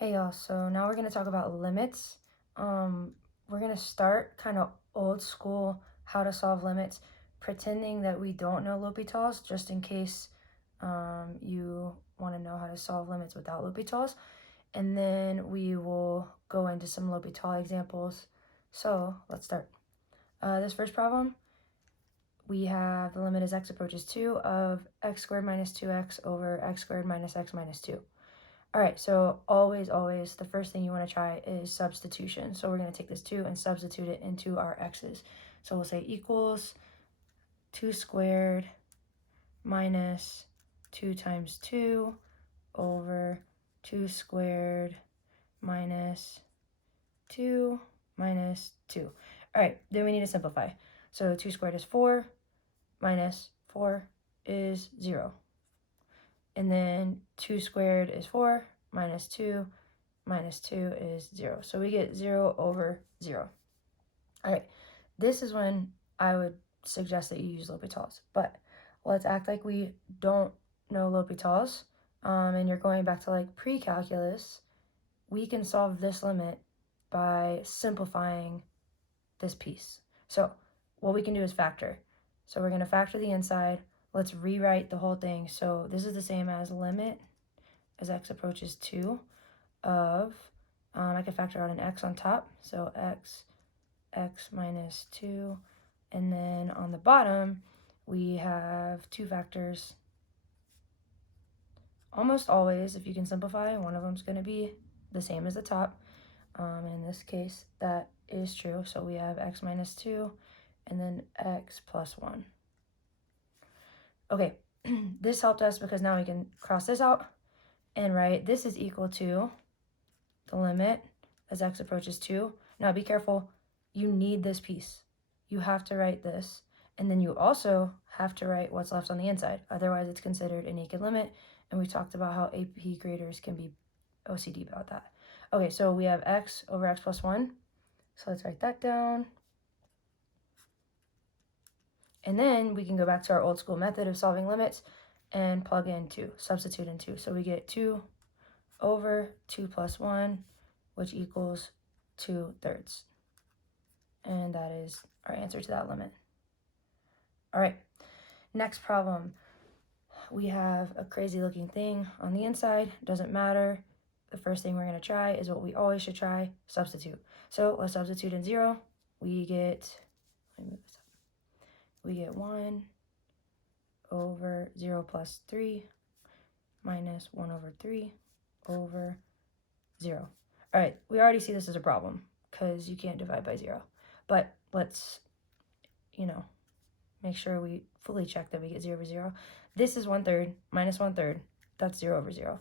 Hey y'all, so now we're going to talk about limits. We're going to start kind of old school how to solve limits, pretending that we don't know L'Hopital's just in case you want to know how to solve limits without L'Hopital's. And then we will go into some L'Hopital examples. So let's start. This first problem, we have the limit as x approaches 2 of x squared minus 2x over x squared minus x minus 2. All right, so always, the first thing you want to try is substitution. So we're going to take this 2 and substitute it into our x's. So we'll say equals 2 squared minus 2 times 2 over 2 squared minus 2 minus 2. All right, then we need to simplify. So 2 squared is 4 minus 4 is 0. And then 2 squared is 4 minus 2 is 0. So we get 0 over 0. All right, this is when I would suggest that you use L'Hopital's. But let's act like we don't know L'Hopital's, and you're going back to like pre-calculus. We can solve this limit by simplifying this piece. So what we can do is factor. So we're going to factor the inside. Let's rewrite the whole thing. So this is the same as limit as x approaches 2 of, I can factor out an x on top. So x minus 2. And then on the bottom, we have two factors. Almost always, if you can simplify, one of them is going to be the same as the top. In this case, that is true. So we have x minus 2 and then x plus 1. Okay, this helped us because now we can cross this out and write this is equal to the limit as x approaches 2. Now be careful, you need this piece. You have to write this, and then you also have to write what's left on the inside. Otherwise, it's considered a naked limit, and we talked about how AP graders can be OCD about that. Okay, so we have x over x plus 1. So let's write that down. And then we can go back to our old school method of solving limits and plug in 2, substitute in 2. So we get 2 over 2 plus 1, which equals 2/3. And that is our answer to that limit. All right, next problem. We have a crazy looking thing on the inside. Doesn't matter. The first thing we're going to try is what we always should try, substitute. So let's substitute in 0. We get, let me move this up. We get 1 over 0 plus 3 minus 1 over 3 over 0. All right, we already see this as a problem because you can't divide by 0. But let's, make sure we fully check that we get 0 over 0. This is 1/3 minus 1/3. That's 0 over 0.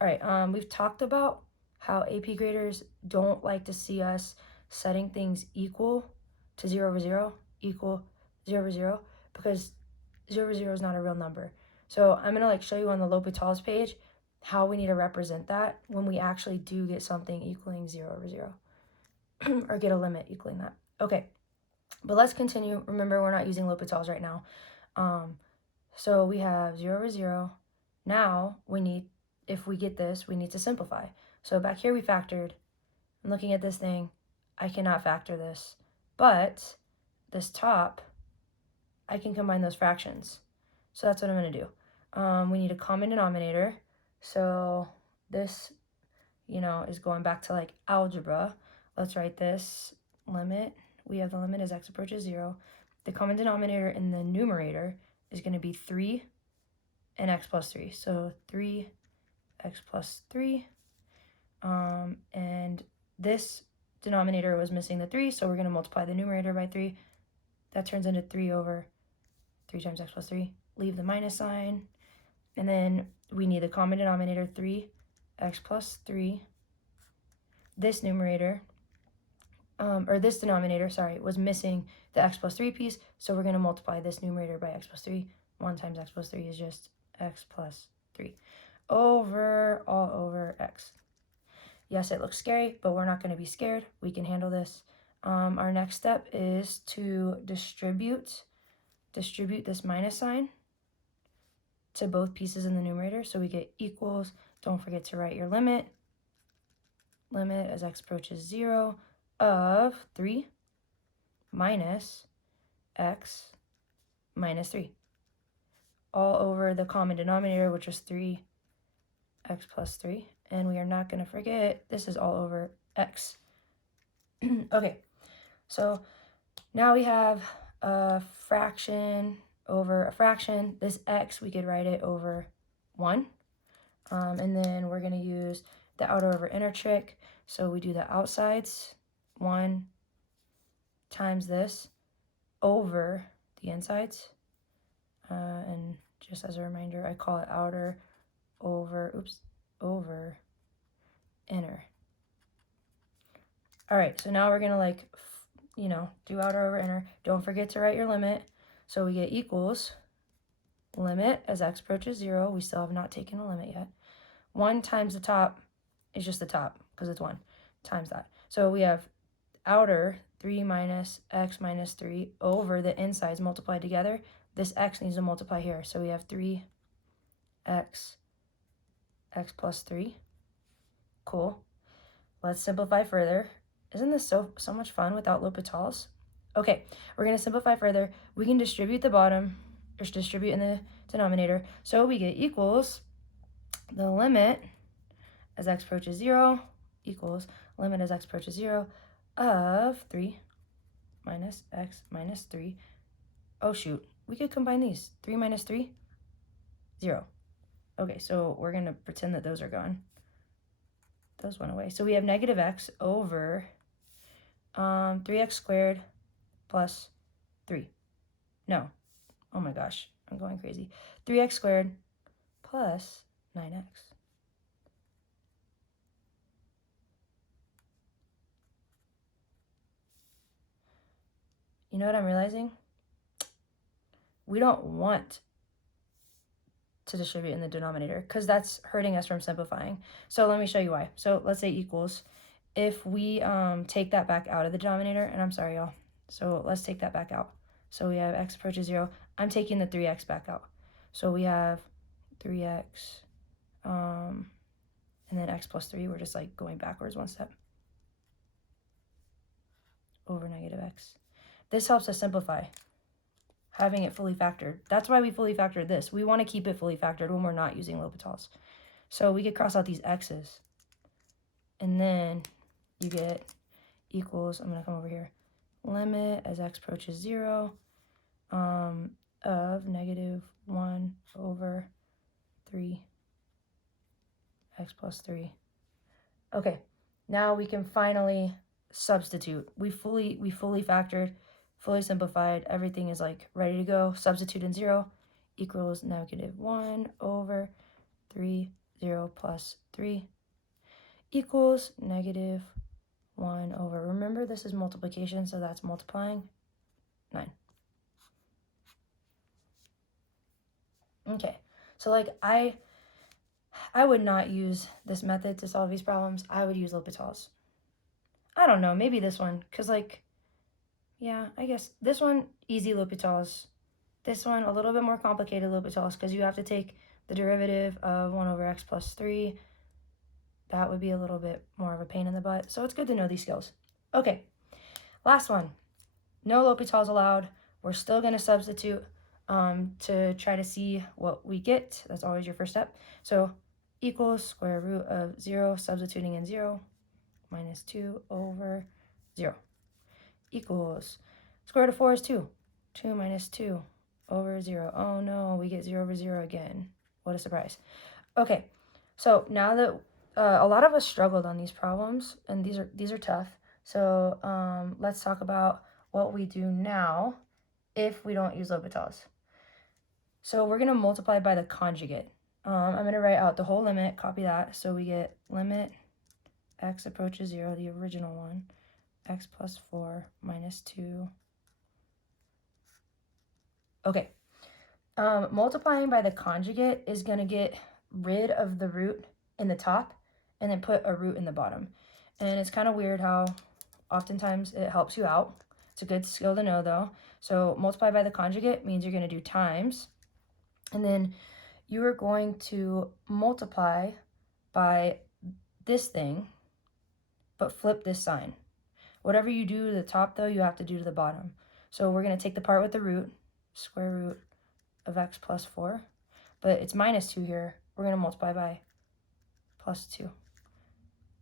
All right, we've talked about how AP graders don't like to see us setting things equal to 0 over 0, equal 0 over 0, because 0 over 0 is not a real number. So I'm going to show you on the L'Hopital's page how we need to represent that when we actually do get something equaling 0 over 0 or get a limit equaling that. Okay, but let's continue. Remember, we're not using L'Hopital's right now. So we have 0 over 0. Now we need, if we get this, we need to simplify. So back here we factored. I'm looking at this thing. I cannot factor this, but this top, I can combine those fractions. So that's what I'm going to do. We need a common denominator. So this, is going back to algebra. Let's write this limit. We have the limit as x approaches 0. The common denominator in the numerator is going to be 3 and x plus 3. So 3x plus 3. And this denominator was missing the 3, so we're going to multiply the numerator by 3. That turns into 3 over 3 times x plus 3. Leave the minus sign. And then we need the common denominator, 3x plus 3. This numerator, this denominator, was missing the x plus 3 piece, so we're going to multiply this numerator by x plus 3. 1 times x plus 3 is just x plus 3 over all over x. Yes, it looks scary, but we're not going to be scared. We can handle this. Our next step is to distribute this minus sign to both pieces in the numerator. So we get equals. Don't forget to write your limit. limit as x approaches 0 of 3 minus x minus 3, all over the common denominator, which was 3x plus 3. And we are not going to forget, this is all over x. Okay, so now we have a fraction over a fraction. This x, we could write it over 1. And then we're going to use the outer over inner trick. So we do the outsides, 1 times this over the insides. And just as a reminder, I call it outer over inner. All right, so now we're going to do outer over inner. Don't forget to write your limit. So we get equals limit as x approaches 0. We still have not taken a limit yet. 1 times the top is just the top because it's 1 times that. So we have outer 3 minus x minus 3 over the insides multiplied together. This x needs to multiply here. So we have 3x plus 3. Cool. Let's simplify further. Isn't this so much fun without L'Hopital's? Okay, we're going to simplify further. We can distribute the bottom, or distribute in the denominator. So we get equals the limit as x approaches 0 equals limit as x approaches 0 of 3 minus x minus 3. Oh, shoot. We could combine these. 3 minus 3, 0. Okay, so we're going to pretend that those are gone. Those went away. So we have negative x over 3x squared plus 3. No. Oh my gosh. I'm going crazy. 3x squared plus 9x. You know what I'm realizing? We don't want to distribute in the denominator because that's hurting us from simplifying. So let me show you why. So let's say equals. If we take that back out of the denominator, and I'm sorry, y'all. So let's take that back out. So we have x approaches 0. I'm taking the 3x back out. So we have 3x, and then x plus 3. We're just like going backwards one step. Over negative x. This helps us simplify, having it fully factored. That's why we fully factored this. We want to keep it fully factored when we're not using L'Hopital's. So we could cross out these x's. And then you get equals, I'm going to come over here, limit as x approaches 0 of negative 1 over 3 x plus 3. Okay, now we can finally substitute. We fully factored, fully simplified. Everything is like ready to go. Substitute in 0 equals negative 1 over 3, 0 plus 3 equals negative 1 over, remember this is multiplication, so that's multiplying, 9. Okay, so like I would not use this method to solve these problems. I would use L'Hopital's. I don't know, maybe this one, because like, yeah, I guess this one, easy L'Hopital's. This one, a little bit more complicated L'Hopital's, because you have to take the derivative of 1 over x plus 3. That would be a little bit more of a pain in the butt. So it's good to know these skills. Okay, last one. No L'Hopital's allowed. We're still going to substitute to try to see what we get. That's always your first step. So equals square root of 0, substituting in 0, minus 2 over 0. Equals square root of 4 is 2. 2 minus 2 over 0. Oh no, we get 0 over 0 again. What a surprise. Okay, so now that a lot of us struggled on these problems, and these are tough. So let's talk about what we do now if we don't use L'Hopital's. So we're going to multiply by the conjugate. I'm going to write out the whole limit, copy that. So we get limit x approaches 0, the original one, x plus 4 minus 2. Okay. Multiplying by the conjugate is going to get rid of the root in the top and then put a root in the bottom. And it's kind of weird how oftentimes it helps you out. It's a good skill to know though. So multiply by the conjugate means you're going to do times. And then you are going to multiply by this thing but flip this sign. Whatever you do to the top, though, you have to do to the bottom. So we're going to take the part with the root, square root of x plus 4, but it's minus 2 here. We're going to multiply by plus 2.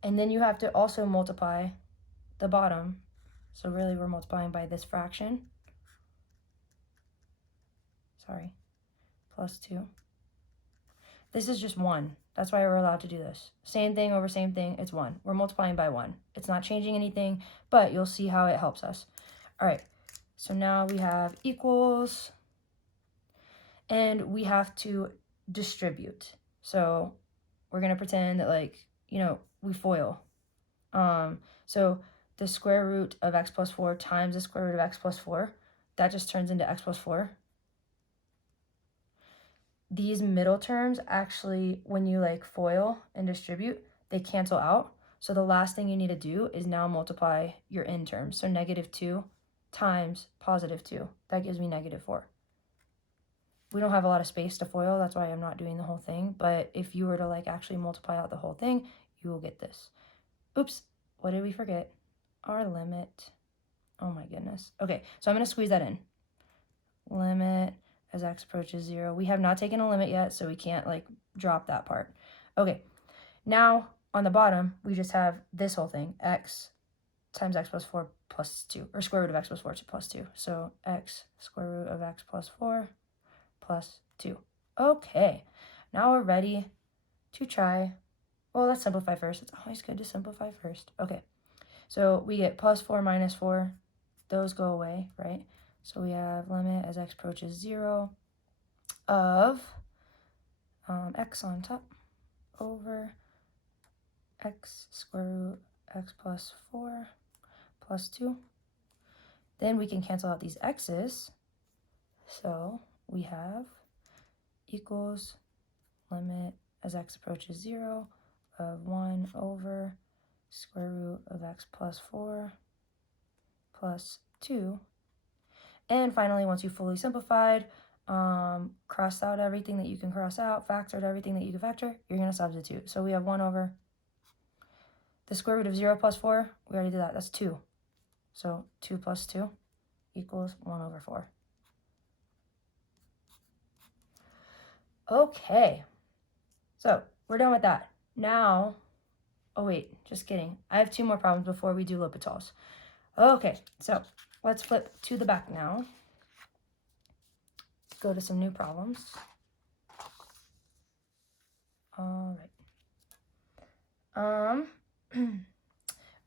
And then you have to also multiply the bottom. So really we're multiplying by this fraction. Sorry, plus 2. This is just 1. That's why we're allowed to do this. Same thing over same thing, it's 1. We're multiplying by 1. It's not changing anything, but you'll see how it helps us. All right, so now we have equals, and we have to distribute. So we're going to pretend that, like, you know, we FOIL. So the square root of x plus 4 times the square root of x plus 4, that just turns into x plus 4. These middle terms actually, when you like FOIL and distribute, they cancel out. So the last thing you need to do is now multiply your in terms. So negative 2 times positive 2. That gives me negative 4. We don't have a lot of space to FOIL. That's why I'm not doing the whole thing. But if you were to like actually multiply out the whole thing, you will get this. Oops, what did we forget? Our limit. Oh my goodness. Okay, so I'm going to squeeze that in. Limit as x approaches 0. We have not taken a limit yet, so we can't like drop that part. Okay, now on the bottom, we just have this whole thing, x times x plus 4 plus 2, or square root of x plus 4 plus 2. So x square root of x plus 4 plus 2. Okay, now we're ready to try. Well, let's simplify first. It's always good to simplify first. Okay, so we get plus 4 minus 4. Those go away, right? So we have limit as x approaches 0 of x on top over x square root x plus 4 plus 2. Then we can cancel out these x's. So we have equals limit as x approaches 0 of 1 over square root of x plus 4 plus 2. And finally, once you've fully simplified, crossed out everything that you can cross out, factored everything that you can factor, you're going to substitute. So we have 1 over the square root of 0 plus 4. We already did that. That's 2. So 2 plus 2 equals 1 over 4. Okay. So we're done with that. Now, oh wait, just kidding. I have 2 more problems before we do L'Hopital's. Okay, so let's flip to the back now. Go to some new problems. All right.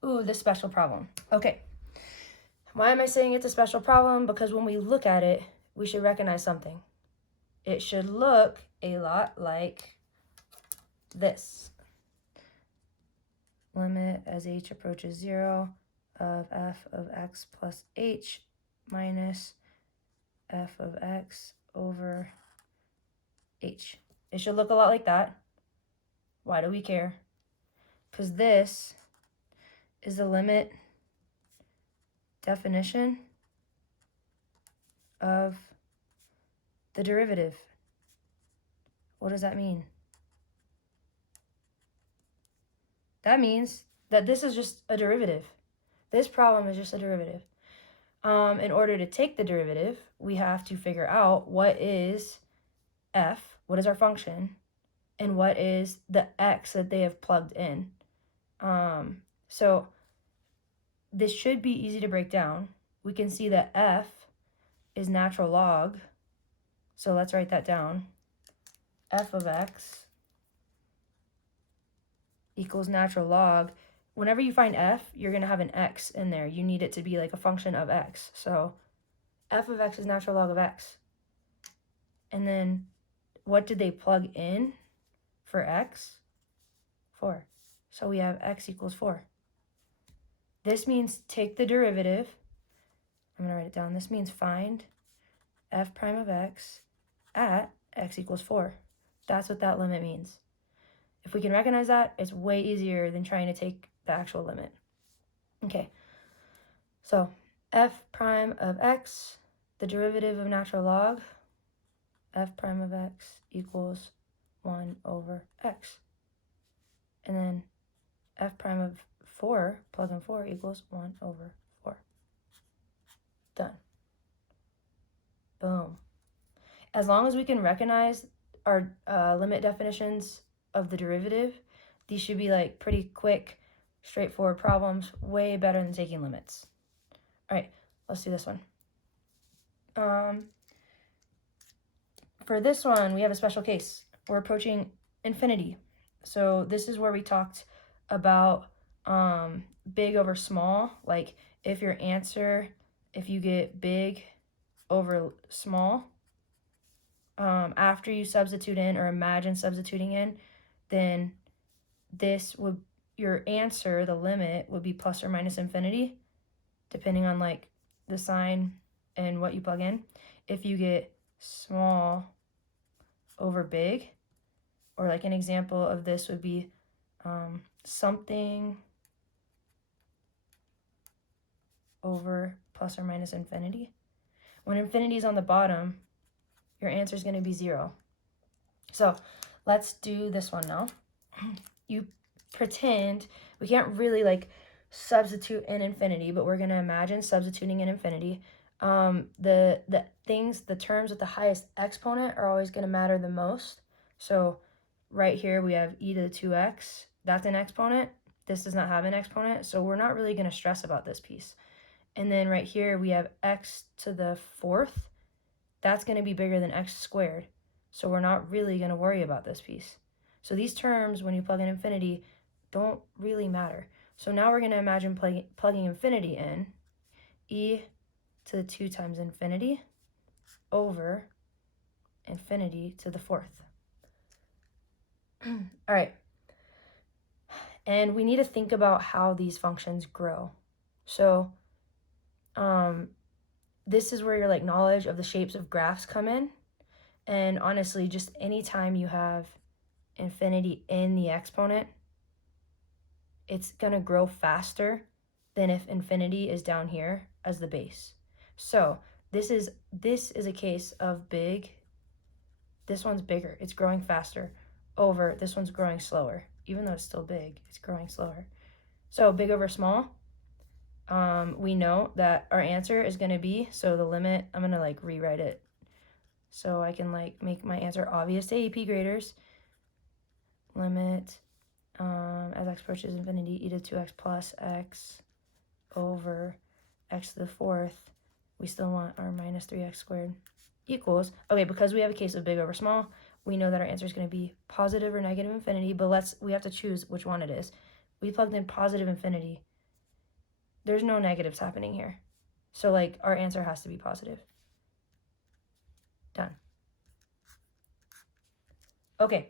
Ooh, this special problem. Okay. Why am I saying it's a special problem? Because when we look at it, we should recognize something. It should look a lot like this. Limit as h approaches 0 of f of x plus h minus f of x over h. It should look a lot like that. Why do we care? Because this is the limit definition of the derivative. What does that mean? That means that this is just a derivative. This problem is just a derivative. In order to take the derivative, we have to figure out what is f, what is our function, and what is the x that they have plugged in. So this should be easy to break down. We can see that f is natural log. So let's write that down. F of x equals natural log. Whenever you find f, you're going to have an x in there. You need it to be like a function of x. So f of x is natural log of x. And then what did they plug in for x? 4. So we have x equals 4. This means take the derivative. I'm going to write it down. This means find f prime of x at x equals 4. That's what that limit means. If we can recognize that, it's way easier than trying to take the actual limit. Okay, so f prime of x, the derivative of natural log, f prime of x equals 1 over x. And then f prime of 4, plug in 4 equals 1 over 4. Done. Boom. As long as we can recognize our limit definitions of the derivative, these should be like pretty quick, straightforward problems, way better than taking limits. All right, let's do this one. For this one, we have a special case. We're approaching infinity. So this is where we talked about big over small. Like if your answer, if you get big over small, after you substitute in or imagine substituting in, then this would, your answer, the limit, would be plus or minus infinity, depending on like the sign and what you plug in. If you get small over big, or like an example of this would be something over plus or minus infinity. When infinity is on the bottom, your answer is going to be 0. So let's do this one now. You pretend, we can't really like substitute in infinity, but we're going to imagine substituting in infinity. The terms with the highest exponent are always going to matter the most. So right here we have e to the 2x. That's an exponent. This does not have an exponent, so we're not really going to stress about this piece. And then right here we have x to the 4th. That's going to be bigger than x squared. So we're not really going to worry about this piece. So these terms, when you plug in infinity, don't really matter. So now we're going to imagine plugging infinity in. E to the 2 times infinity over infinity to the 4th. All right. And we need to think about how these functions grow. So this is where your like knowledge of the shapes of graphs come in. And honestly, just anytime you have infinity in the exponent, it's going to grow faster than if infinity is down here as the base. So this is a case of big. This one's bigger. It's growing faster over this one's growing slower. Even though it's still big, it's growing slower. So big over small. We know that our answer is going to be, so the limit, I'm going to like rewrite it so I can like make my answer obvious to AP graders. Limit as x approaches infinity, e to 2x plus x over x to the 4th. We still want our minus 3x squared equals, okay, because we have a case of big over small, we know that our answer is going to be positive or negative infinity, but we have to choose which one it is. We plugged in positive infinity. There's no negatives happening here. So like our answer has to be positive. Done. Okay.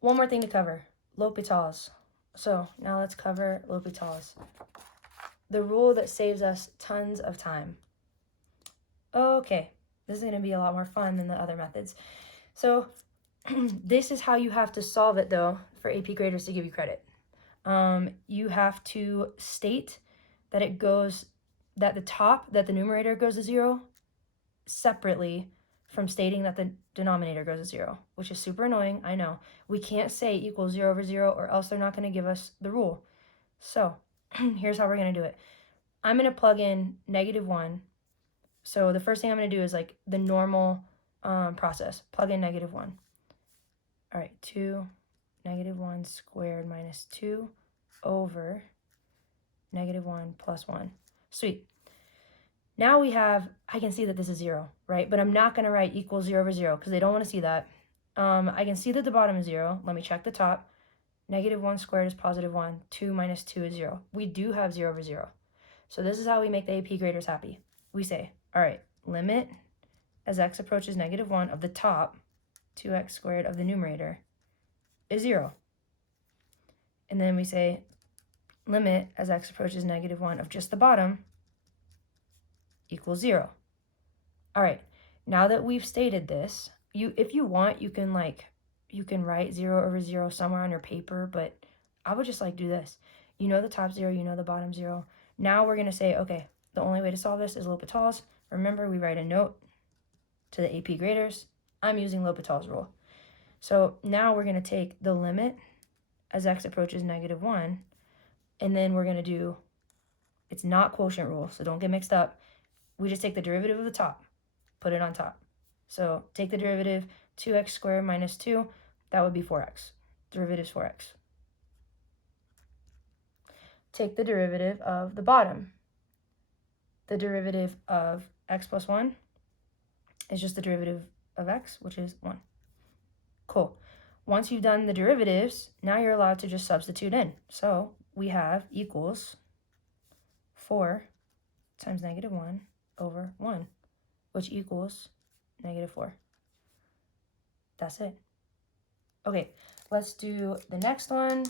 One more thing to cover, L'Hopital's. So now let's cover L'Hopital's. The rule that saves us tons of time. Okay, this is going to be a lot more fun than the other methods. So this is how you have to solve it though for AP graders to give you credit. You have to state that the numerator goes to 0 separately from stating that the denominator goes to 0, which is super annoying, I know. We can't say equals 0 over 0 or else they're not going to give us the rule. So here's how we're going to do it. I'm going to plug in -1. So the first thing I'm going to do is like the normal process. Plug in -1. All right, 2 -1 squared minus 2 over -1 plus 1. Sweet. Now I can see that this is 0, right? But I'm not going to write equals 0 over 0 because they don't want to see that. I can see that the bottom is 0. Let me check the top. -1 squared is +1. 2 minus 2 is 0. We do have 0 over 0. So this is how we make the AP graders happy. We say, all right, limit as x approaches -1 of the top, 2x squared of the numerator, is 0. And then we say limit as x approaches -1 of just the bottom equals 0. All right, now that we've stated this, if you want, you can write 0 over 0 somewhere on your paper, but I would just like do this. You know the top 0, you know the bottom 0. Now we're going to say, okay, the only way to solve this is L'Hopital's. Remember, we write a note to the AP graders. I'm using L'Hopital's rule. So now we're going to take the limit as x approaches -1 And then we're going to do, it's not quotient rule, so don't get mixed up. We just take the derivative of the top, put it on top. So take the derivative, 2x squared minus 2, that would be 4x. Derivative is 4x. Take the derivative of the bottom. The derivative of x plus 1 is just the derivative of x, which is 1. Cool. Once you've done the derivatives, now you're allowed to just substitute in. So we have equals 4 times negative 1 over 1, which equals negative 4. That's it. Okay, let's do the next one.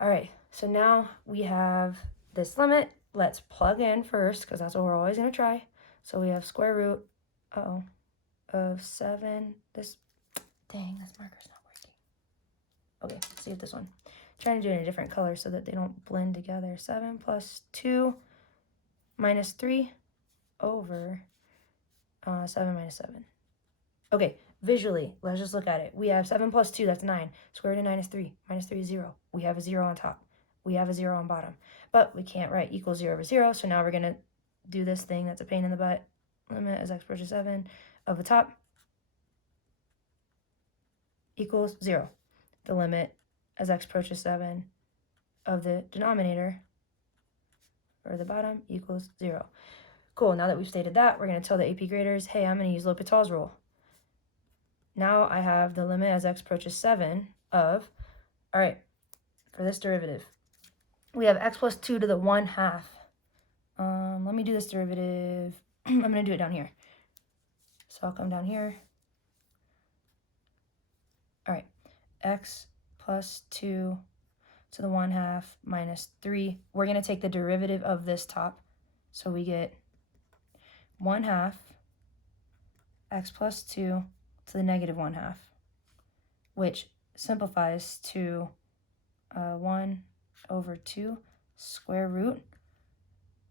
All right, so now we have this limit. Let's plug in first, because that's what we're always going to try. So we have square root, of 7. Dang, this marker's not working. Okay, let's see if this one. I'm trying to do it in a different color so that they don't blend together. 7 plus 2 minus 3 over 7 minus 7. Okay, visually, let's just look at it. We have 7 plus 2, that's 9. Square root of 9 is 3. Minus 3 is 0. We have a 0 on top. We have a 0 on bottom. But we can't write equals 0 over 0, so now we're going to do this thing that's a pain in the butt. Limit as x approaches 7 of the top equals 0. The limit as x approaches 7 of the denominator, or the bottom, equals 0. Cool, now that we've stated that, we're going to tell the AP graders, hey, I'm going to use L'Hopital's rule. Now I have the limit as x approaches 7 of, all right, for this derivative, we have x plus 2 to the 1/2. Let me do this derivative. I'm going to do it down here. So I'll come down here. All right, x plus 2 to the 1/2 minus 3. We're going to take the derivative of this top. So we get 1/2 x plus 2 to the negative 1/2, which simplifies to 1 over 2 square root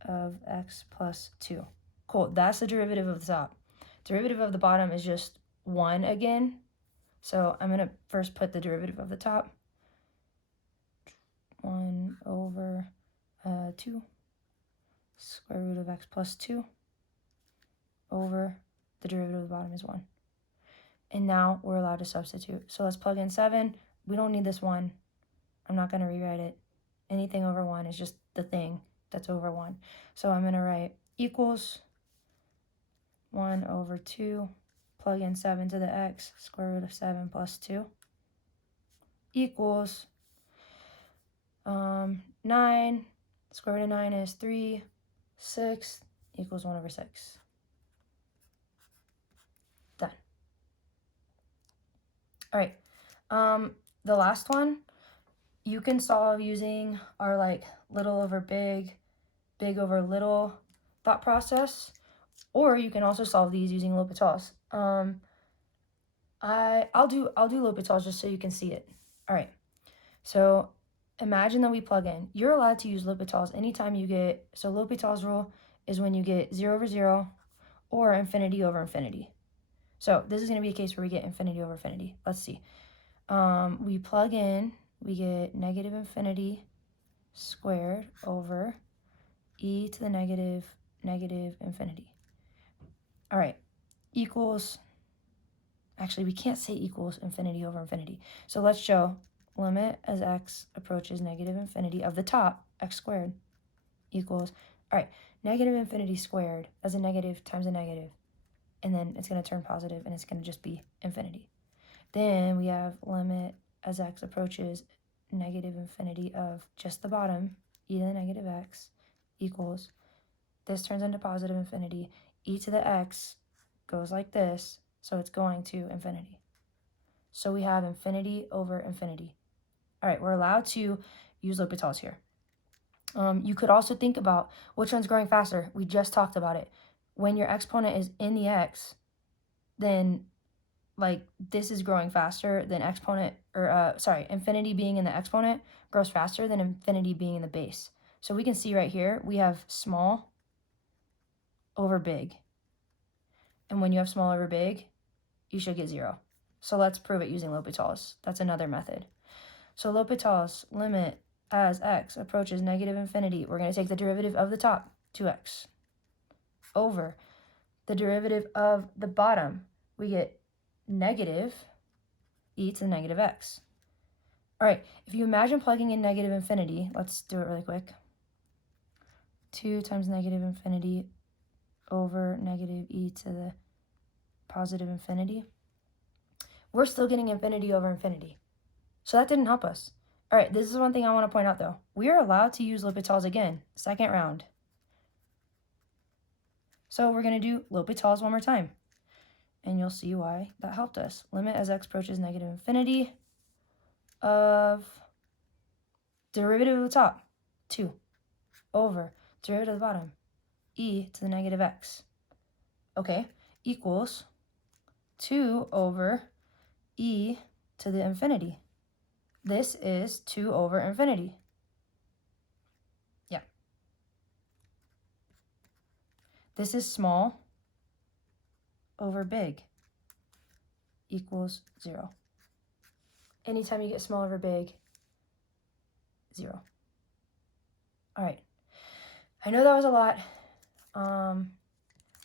of x plus 2. Cool, that's the derivative of the top. Derivative of the bottom is just 1 again. So I'm going to first put the derivative of the top. 1 over 2 square root of x plus 2 over the derivative of the bottom is 1. And now we're allowed to substitute. So let's plug in 7. We don't need this 1. I'm not going to rewrite it. Anything over 1 is just the thing that's over 1. So I'm going to write equals 1 over 2, plug in 7 to the x, square root of 7 plus 2, equals 9, square root of 9 is 3, 6, equals 1 over 6. Done. All right, the last one, you can solve using our like little over big, big over little thought process, or you can also solve these using L'Hopital's. I'll do L'Hopital's just so you can see it. All right, so imagine that we plug in. You're allowed to use L'Hopital's anytime you get, so L'Hopital's rule is when you get 0 over 0 or infinity over infinity. So this is going to be a case where we get infinity over infinity. Let's see. We plug in, we get negative infinity squared over e to the negative infinity. All right, equals, actually we can't say equals infinity over infinity. So let's show limit as x approaches negative infinity of the top, x squared, equals, all right, negative infinity squared as a negative times a negative. And then it's going to turn positive, and it's going to just be infinity. Then we have limit as x approaches negative infinity of just the bottom, e to the negative x, equals, this turns into positive infinity, e to the x goes like this, so it's going to infinity. So we have infinity over infinity. All right, we're allowed to use L'Hopital's here. You could also think about which one's growing faster. We just talked about it. When your exponent is in the x, then like this is growing faster than exponent, or infinity being in the exponent grows faster than infinity being in the base. So we can see right here, we have small over big. And when you have small over big, you should get 0. So let's prove it using L'Hopital's. That's another method. So L'Hopital's limit as x approaches negative infinity, we're going to take the derivative of the top, 2x, over the derivative of the bottom. We get negative e to the negative x. All right, if you imagine plugging in negative infinity, let's do it really quick. 2 times negative infinity over negative e to the positive infinity. We're still getting infinity over infinity. So that didn't help us. All right, this is one thing I want to point out, though. We are allowed to use L'Hopital's again, second round. So we're going to do L'Hopital's one more time. And you'll see why that helped us. Limit as x approaches negative infinity of derivative of the top, 2, over derivative of the bottom, e to the negative x. Okay, equals 2 over e to the infinity. This is 2 over infinity. Yeah. This is small over big equals 0. Anytime you get small over big, 0. All right. I know that was a lot.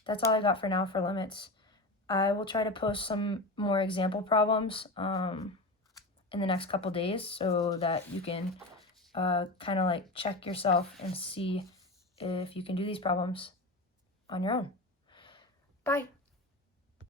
That's all I got for now for limits. I will try to post some more example problems in the next couple days so that you can kind of like check yourself and see if you can do these problems on your own. Bye.